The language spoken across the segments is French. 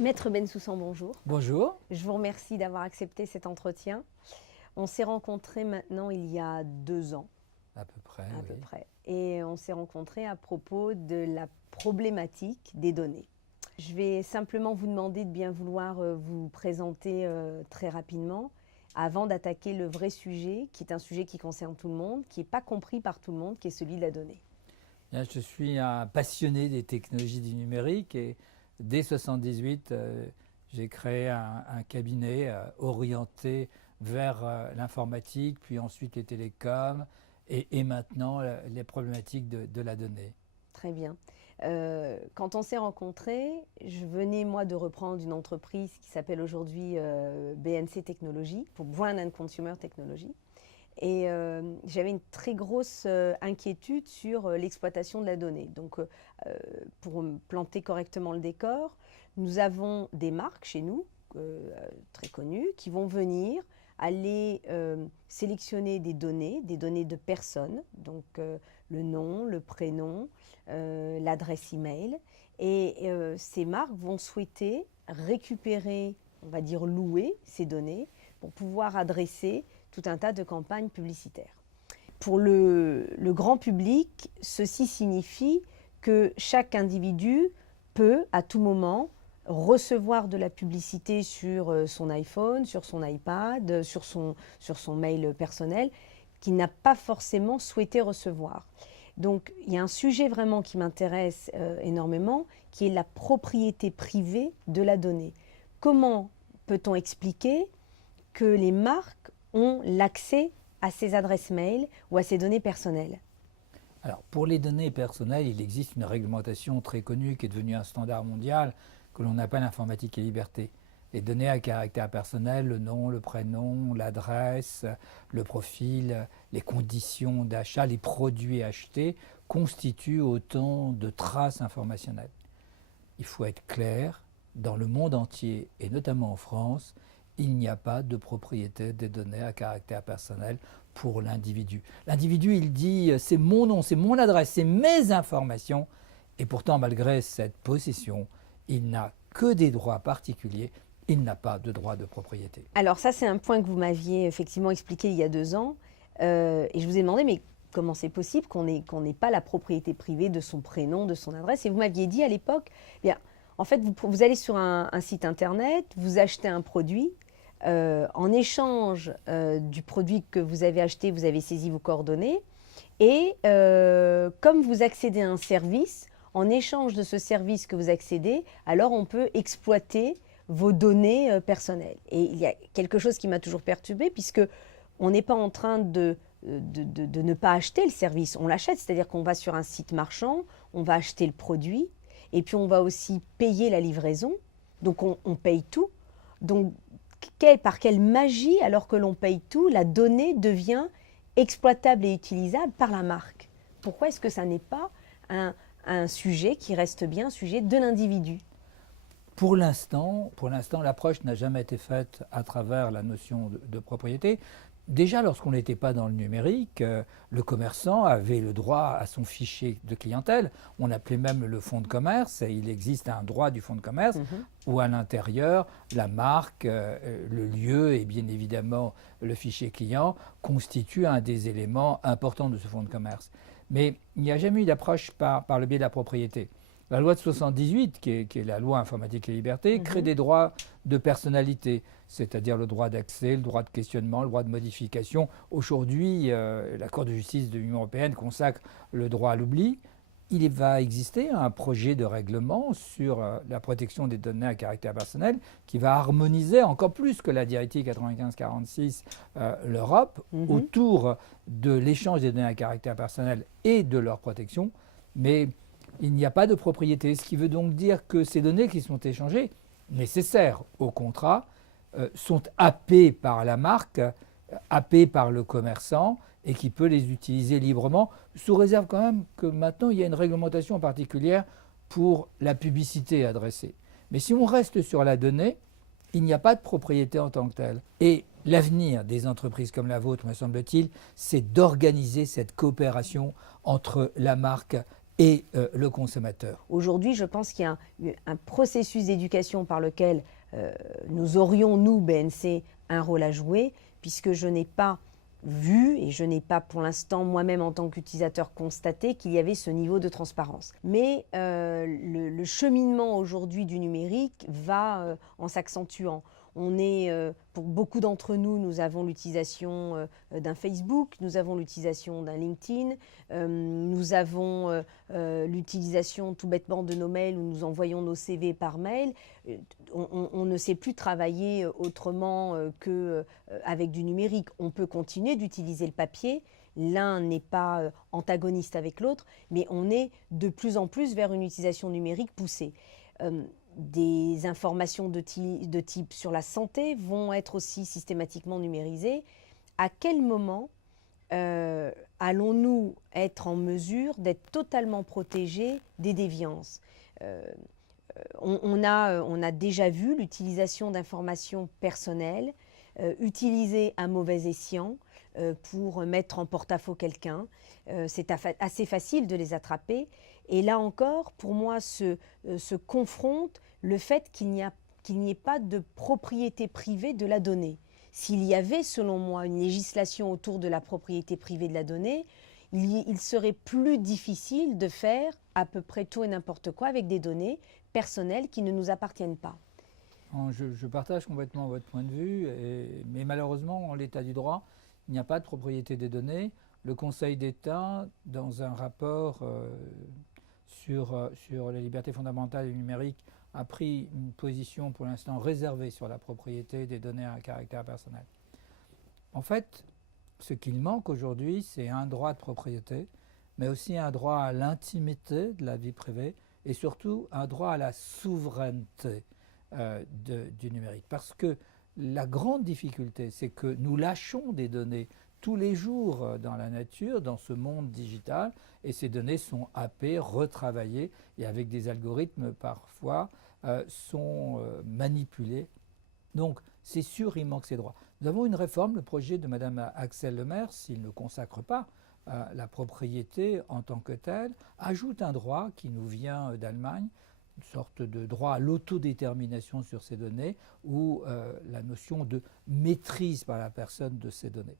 Maître Bensoussan, bonjour. Bonjour. Je vous remercie d'avoir accepté cet entretien. On s'est rencontrés maintenant il y a 2 ans, À peu près, à oui. peu près. Et on s'est rencontrés à propos de la problématique des données. Je vais simplement vous demander de bien vouloir vous présenter très rapidement avant d'attaquer le vrai sujet, qui est un sujet qui concerne tout le monde, qui n'est pas compris par tout le monde, qui est celui de la donnée. Bien, je suis un passionné des technologies du numérique et dès 1978, j'ai créé un cabinet orienté vers l'informatique, puis ensuite les télécoms et maintenant les problématiques de la donnée. Très bien. Quand on s'est rencontrés, je venais moi de reprendre une entreprise qui s'appelle aujourd'hui BNC Technologies, pour Brand and Consumer Technology. Et j'avais une très grosse inquiétude sur l'exploitation de la donnée. Donc, pour planter correctement le décor, nous avons des marques chez nous, très connues, qui vont venir aller sélectionner des données de personnes, donc le nom, le prénom, l'adresse email. Et ces marques vont souhaiter récupérer, on va dire louer ces données pour pouvoir adresser tout un tas de campagnes publicitaires. Pour le grand public, ceci signifie que chaque individu peut, à tout moment, recevoir de la publicité sur son iPhone, sur son iPad, sur son mail personnel, qu'il n'a pas forcément souhaité recevoir. Donc, il y a un sujet vraiment qui m'intéresse énormément, qui est la propriété privée de la donnée. Comment peut-on expliquer que les marques ont l'accès à ces adresses mail ou à ces données personnelles? Alors, pour les données personnelles, il existe une réglementation très connue qui est devenue un standard mondial que l'on appelle informatique et liberté. Les données à caractère personnel, le nom, le prénom, l'adresse, le profil, les conditions d'achat, les produits achetés constituent autant de traces informationnelles. Il faut être clair, dans le monde entier et notamment en France, il n'y a pas de propriété des données à caractère personnel pour l'individu. L'individu, il dit c'est mon nom, c'est mon adresse, c'est mes informations. Et pourtant, malgré cette possession, il n'a que des droits particuliers, il n'a pas de droit de propriété. Alors ça, c'est un point que vous m'aviez effectivement expliqué il y a 2 ans. Et je vous ai demandé, mais comment c'est possible qu'on n'ait pas la propriété privée de son prénom, de son adresse? Et vous m'aviez dit à l'époque, eh bien, en fait, vous allez sur un site internet, vous achetez un produit. En échange du produit que vous avez acheté, vous avez saisi vos coordonnées. Et comme vous accédez à un service, en échange de ce service que vous accédez, alors on peut exploiter vos données personnelles. Et il y a quelque chose qui m'a toujours perturbée, puisque on n'est pas en train de ne pas acheter le service, on l'achète, c'est-à-dire qu'on va sur un site marchand, on va acheter le produit, et puis on va aussi payer la livraison, donc on paye tout. Donc par quelle magie, alors que l'on paye tout, la donnée devient exploitable et utilisable par la marque? Pourquoi est-ce que ça n'est pas un sujet qui reste bien un sujet de l'individu? Pour l'instant, l'approche n'a jamais été faite à travers la notion de propriété. Déjà, lorsqu'on n'était pas dans le numérique, le commerçant avait le droit à son fichier de clientèle. On appelait même le fonds de commerce. Et il existe un droit du fonds de commerce où à l'intérieur, la marque, le lieu et bien évidemment le fichier client constituent un des éléments importants de ce fonds de commerce. Mais il n'y a jamais eu d'approche par le biais de la propriété. La loi de 78, qui est la loi informatique et liberté, crée des droits de personnalité, c'est-à-dire le droit d'accès, le droit de questionnement, le droit de modification. Aujourd'hui, la Cour de justice de l'Union européenne consacre le droit à l'oubli. Il va exister un projet de règlement sur la protection des données à caractère personnel qui va harmoniser encore plus que la directive 95/46 l'Europe autour de l'échange des données à caractère personnel et de leur protection. Mais il n'y a pas de propriété, ce qui veut donc dire que ces données qui sont échangées, nécessaires au contrat, sont happées par la marque, happées par le commerçant et qui peut les utiliser librement, sous réserve quand même que maintenant il y a une réglementation particulière pour la publicité adressée. Mais si on reste sur la donnée, il n'y a pas de propriété en tant que telle. Et l'avenir des entreprises comme la vôtre, me semble-t-il, c'est d'organiser cette coopération entre la marque et le consommateur. Aujourd'hui, je pense qu'il y a un processus d'éducation par lequel nous aurions, nous, BNC, un rôle à jouer, puisque je n'ai pas vu et je n'ai pas pour l'instant moi-même en tant qu'utilisateur constaté qu'il y avait ce niveau de transparence. Mais le cheminement aujourd'hui du numérique va en s'accentuant. On est, pour beaucoup d'entre nous, nous avons l'utilisation d'un Facebook, nous avons l'utilisation d'un LinkedIn, nous avons l'utilisation tout bêtement de nos mails où nous envoyons nos CV par mail. On ne sait plus travailler autrement qu'avec du numérique. On peut continuer d'utiliser le papier. L'un n'est pas antagoniste avec l'autre, mais on est de plus en plus vers une utilisation numérique poussée. Des informations de type sur la santé vont être aussi systématiquement numérisées. À quel moment allons-nous être en mesure d'être totalement protégés des déviances ? On a déjà vu l'utilisation d'informations personnelles utilisées à mauvais escient pour mettre en porte-à-faux quelqu'un. C'est assez facile de les attraper. Et là encore, pour moi, se confronte le fait qu'il n'y ait pas de propriété privée de la donnée. S'il y avait, selon moi, une législation autour de la propriété privée de la donnée, il serait plus difficile de faire à peu près tout et n'importe quoi avec des données personnelles qui ne nous appartiennent pas. Je partage complètement votre point de vue, mais malheureusement, en l'état du droit, il n'y a pas de propriété des données. Le Conseil d'État, dans un rapport sur les libertés fondamentales du numérique, a pris une position pour l'instant réservée sur la propriété des données à caractère personnel. En fait, ce qu'il manque aujourd'hui, c'est un droit de propriété, mais aussi un droit à l'intimité de la vie privée et surtout un droit à la souveraineté du numérique. Parce que la grande difficulté, c'est que nous lâchons des données tous les jours dans la nature, dans ce monde digital, et ces données sont happées, retravaillées, et avec des algorithmes parfois sont manipulées. Donc c'est sûr, il manque ces droits. Nous avons une réforme, le projet de Mme Axelle Lemaire, s'il ne consacre pas la propriété en tant que telle, ajoute un droit qui nous vient d'Allemagne, une sorte de droit à l'autodétermination sur ces données, ou la notion de maîtrise par la personne de ces données.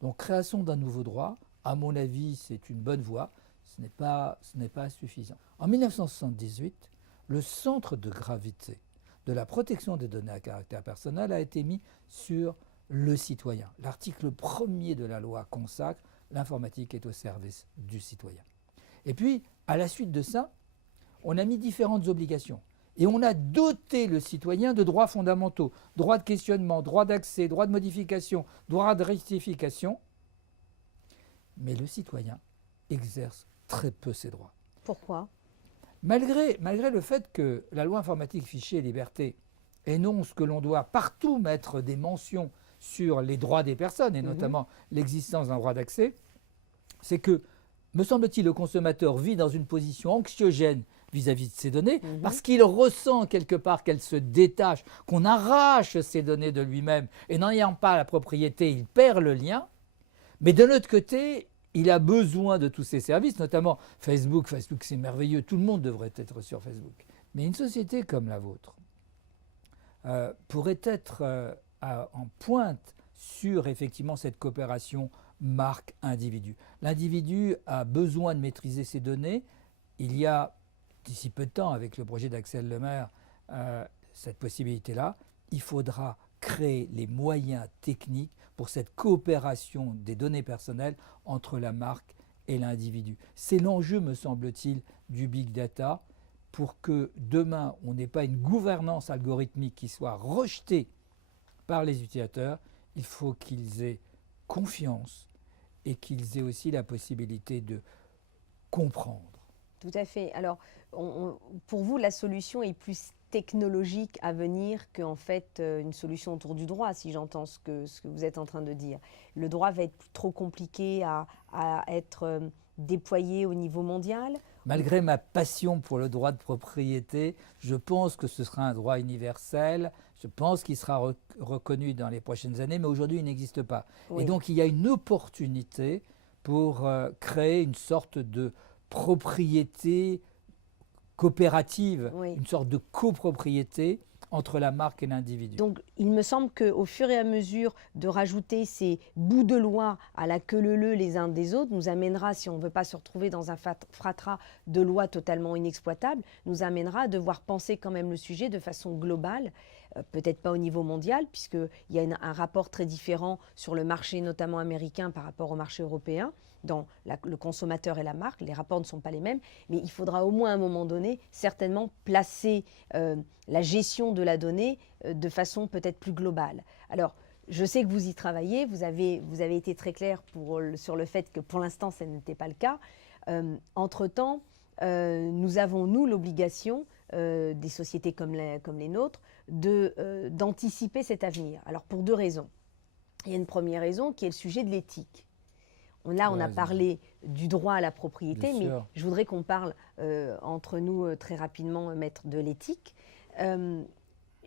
Donc création d'un nouveau droit, à mon avis, c'est une bonne voie, ce n'est pas suffisant. En 1978, le centre de gravité de la protection des données à caractère personnel a été mis sur le citoyen. L'article 1er de la loi consacre « L'informatique est au service du citoyen ». Et puis, à la suite de ça, on a mis différentes obligations. Et on a doté le citoyen de droits fondamentaux, droit de questionnement, droit d'accès, droit de modification, droit de rectification. Mais le citoyen exerce très peu ses droits. Pourquoi ? Malgré le fait que la loi informatique fichier et liberté énonce que l'on doit partout mettre des mentions sur les droits des personnes, et notamment l'existence d'un droit d'accès, c'est que, me semble-t-il, le consommateur vit dans une position anxiogène vis-à-vis de ces données, parce qu'il ressent quelque part qu'elles se détachent, qu'on arrache ces données de lui-même, et n'en ayant pas la propriété, il perd le lien. Mais de l'autre côté, il a besoin de tous ces services, notamment Facebook. Facebook, c'est merveilleux, tout le monde devrait être sur Facebook. Mais une société comme la vôtre pourrait être en pointe sur effectivement cette coopération marque-individu. L'individu a besoin de maîtriser ses données. Il y a, d'ici peu de temps, avec le projet d'Axelle Lemaire, cette possibilité-là. Il faudra créer les moyens techniques pour cette coopération des données personnelles entre la marque et l'individu. C'est l'enjeu, me semble-t-il, du big data pour que demain, on n'ait pas une gouvernance algorithmique qui soit rejetée par les utilisateurs. Il faut qu'ils aient confiance et qu'ils aient aussi la possibilité de comprendre. Tout à fait. Alors, pour vous, la solution est plus technologique à venir qu'en fait une solution autour du droit, si j'entends ce que vous êtes en train de dire. Le droit va être trop compliqué à être déployé au niveau mondial. Malgré ma passion pour le droit de propriété, je pense que ce sera un droit universel. Je pense qu'il sera reconnu dans les prochaines années, mais aujourd'hui, il n'existe pas. Oui. Et donc, il y a une opportunité pour créer une sorte de propriété coopérative, Oui. une sorte de copropriété entre la marque et l'individu. Donc, il me semble qu'au fur et à mesure de rajouter ces bouts de loi à la queue leu-leu les uns des autres, nous amènera, si on ne veut pas se retrouver dans un fratras de lois totalement inexploitables, nous amènera à devoir penser quand même le sujet de façon globale, peut-être pas au niveau mondial, puisqu'il y a un rapport très différent sur le marché, notamment américain, par rapport au marché européen, dans le consommateur et la marque. Les rapports ne sont pas les mêmes, mais il faudra au moins à un moment donné, certainement, placer la gestion de la donnée de façon peut-être plus globale. Alors, je sais que vous y travaillez, vous avez été très clair sur le fait que pour l'instant, ça n'était pas le cas. Entre-temps, nous avons, nous, l'obligation, des sociétés comme les nôtres, d'anticiper cet avenir. Alors, pour 2 raisons. Il y a une première raison qui est le sujet de l'éthique. Là, on a parlé du droit à la propriété, mais je voudrais qu'on parle entre nous très rapidement, maître, de l'éthique.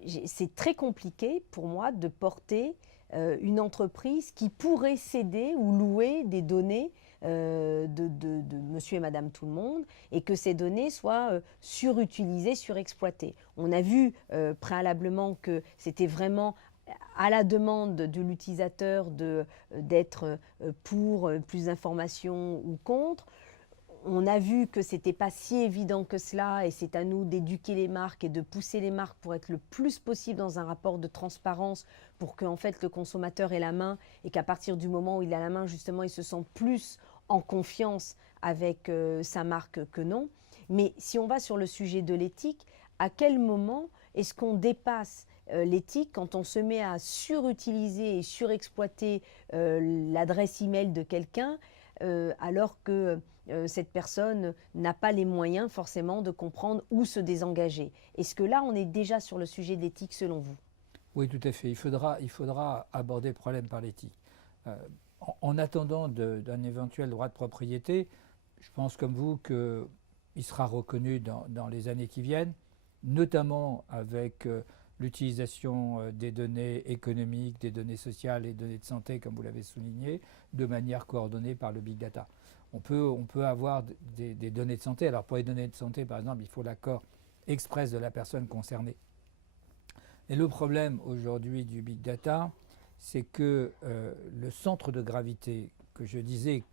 C'est très compliqué pour moi de porter une entreprise qui pourrait céder ou louer des données de monsieur et madame tout le monde et que ces données soient surutilisées, surexploitées. On a vu préalablement que c'était vraiment à la demande de l'utilisateur d'être pour plus d'informations ou contre. On a vu que ce n'était pas si évident que cela et c'est à nous d'éduquer les marques et de pousser les marques pour être le plus possible dans un rapport de transparence pour qu'en fait le consommateur ait la main et qu'à partir du moment où il a la main, justement, il se sent plus en confiance avec sa marque que non. Mais si on va sur le sujet de l'éthique, à quel moment est-ce qu'on dépasse l'éthique quand on se met à surutiliser et surexploiter l'adresse email de quelqu'un alors que cette personne n'a pas les moyens forcément de comprendre où se désengager. Est-ce que là, on est déjà sur le sujet de l'éthique selon vous? Oui, tout à fait. Il faudra aborder le problème par l'éthique. En attendant d'un éventuel droit de propriété, je pense comme vous qu'il sera reconnu dans les années qui viennent, notamment avec l'utilisation des données économiques, des données sociales et des données de santé, comme vous l'avez souligné, de manière coordonnée par le big data. On peut avoir des données de santé. Alors pour les données de santé, par exemple, il faut l'accord express de la personne concernée. Et le problème aujourd'hui du big data, c'est que le centre de gravité que je disais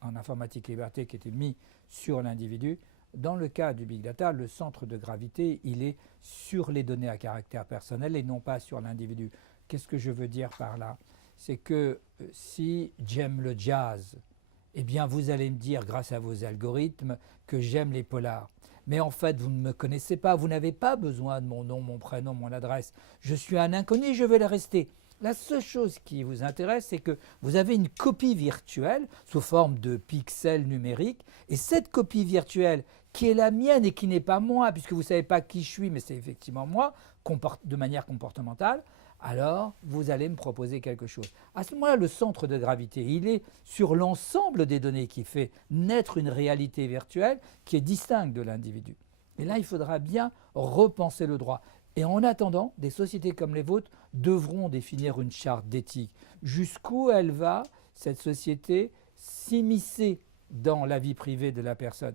en informatique liberté qui était mis sur l'individu, dans le cas du big data, le centre de gravité, il est sur les données à caractère personnel et non pas sur l'individu. Qu'est-ce que je veux dire par là? C'est que si j'aime le jazz, eh bien vous allez me dire grâce à vos algorithmes que j'aime les polars. Mais en fait, vous ne me connaissez pas, vous n'avez pas besoin de mon nom, mon prénom, mon adresse. Je suis un inconnu, je vais le rester. La seule chose qui vous intéresse, c'est que vous avez une copie virtuelle sous forme de pixels numériques. Et cette copie virtuelle, qui est la mienne et qui n'est pas moi, puisque vous ne savez pas qui je suis, mais c'est effectivement moi, de manière comportementale, alors vous allez me proposer quelque chose. À ce moment-là, le centre de gravité, il est sur l'ensemble des données qui fait naître une réalité virtuelle qui est distincte de l'individu. Et là, il faudra bien repenser le droit. Et en attendant, des sociétés comme les vôtres devront définir une charte d'éthique. Jusqu'où elle va, cette société, s'immiscer dans la vie privée de la personne.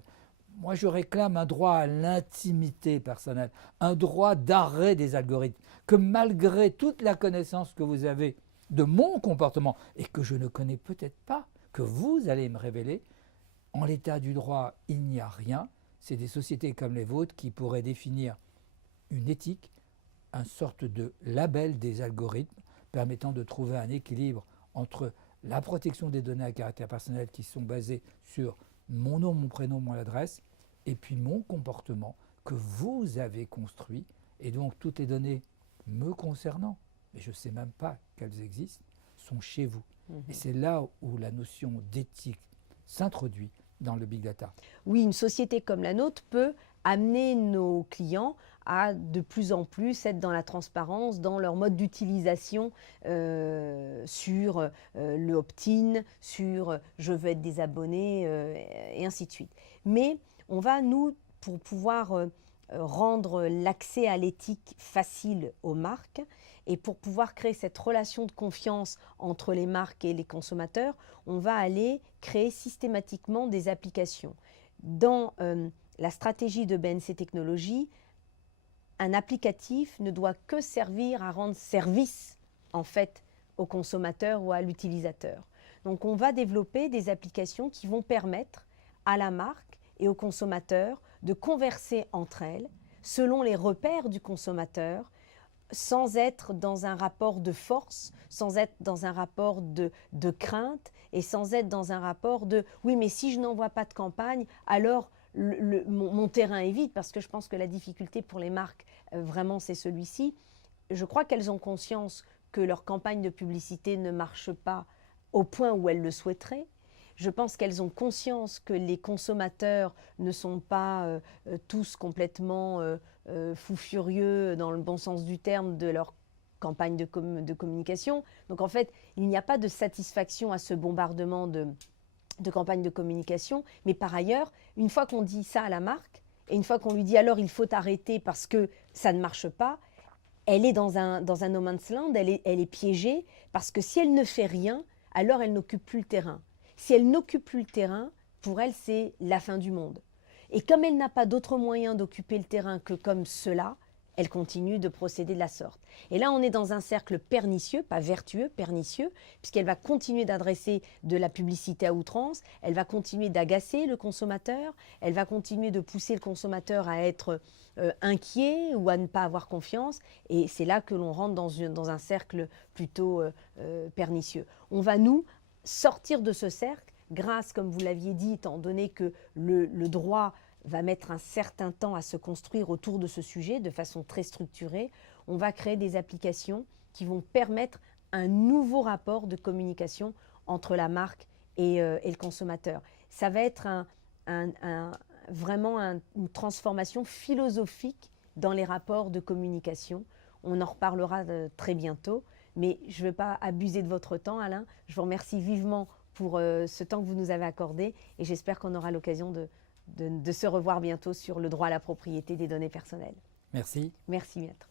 Moi, je réclame un droit à l'intimité personnelle, un droit d'arrêt des algorithmes, que malgré toute la connaissance que vous avez de mon comportement, et que je ne connais peut-être pas, que vous allez me révéler, en l'état du droit, il n'y a rien. C'est des sociétés comme les vôtres qui pourraient définir une éthique, une sorte de label des algorithmes permettant de trouver un équilibre entre la protection des données à caractère personnel qui sont basées sur mon nom, mon prénom, mon adresse, et puis mon comportement que vous avez construit, et donc toutes les données me concernant, mais je ne sais même pas qu'elles existent, sont chez vous. Et c'est là où la notion d'éthique s'introduit dans le big data. Oui, une société comme la nôtre peut amener nos clients à de plus en plus être dans la transparence, dans leur mode d'utilisation sur le opt-in, sur je veux être désabonné et ainsi de suite. Mais on va, nous, pour pouvoir rendre l'accès à l'éthique facile aux marques et pour pouvoir créer cette relation de confiance entre les marques et les consommateurs, on va aller créer systématiquement des applications. dans la stratégie de BNC Technologies, un applicatif ne doit que servir à rendre service, en fait, au consommateur ou à l'utilisateur. Donc on va développer des applications qui vont permettre à la marque et au consommateur de converser entre elles selon les repères du consommateur, sans être dans un rapport de force, sans être dans un rapport de crainte et sans être dans un rapport de « oui, mais si je n'envoie pas de campagne, alors mon terrain est vide », parce que je pense que la difficulté pour les marques, vraiment, c'est celui-ci. Je crois qu'elles ont conscience que leur campagne de publicité ne marche pas au point où elles le souhaiteraient. Je pense qu'elles ont conscience que les consommateurs ne sont pas tous complètement fous furieux, dans le bon sens du terme, de leur campagne de communication. Donc en fait, il n'y a pas de satisfaction à ce bombardement de campagnes de communication. Mais par ailleurs, une fois qu'on dit ça à la marque, et une fois qu'on lui dit alors il faut arrêter parce que ça ne marche pas, elle est dans un no man's land, elle est piégée, parce que si elle ne fait rien, alors elle n'occupe plus le terrain. Si elle n'occupe plus le terrain, pour elle, c'est la fin du monde. Et comme elle n'a pas d'autre moyen d'occuper le terrain que comme cela, elle continue de procéder de la sorte. Et là, on est dans un cercle pernicieux, pas vertueux, pernicieux, puisqu'elle va continuer d'adresser de la publicité à outrance, elle va continuer d'agacer le consommateur, elle va continuer de pousser le consommateur à être inquiet ou à ne pas avoir confiance. Et c'est là que l'on rentre dans un cercle plutôt pernicieux. On va, nous, sortir de ce cercle grâce, comme vous l'aviez dit, étant donné que le droit va mettre un certain temps à se construire autour de ce sujet de façon très structurée, on va créer des applications qui vont permettre un nouveau rapport de communication entre la marque et le consommateur. Ça va être vraiment une transformation philosophique dans les rapports de communication. On en reparlera très bientôt, mais je ne veux pas abuser de votre temps, Alain. Je vous remercie vivement pour ce temps que vous nous avez accordé et j'espère qu'on aura l'occasion de se revoir bientôt sur le droit à la propriété des données personnelles. Merci. Merci, maître.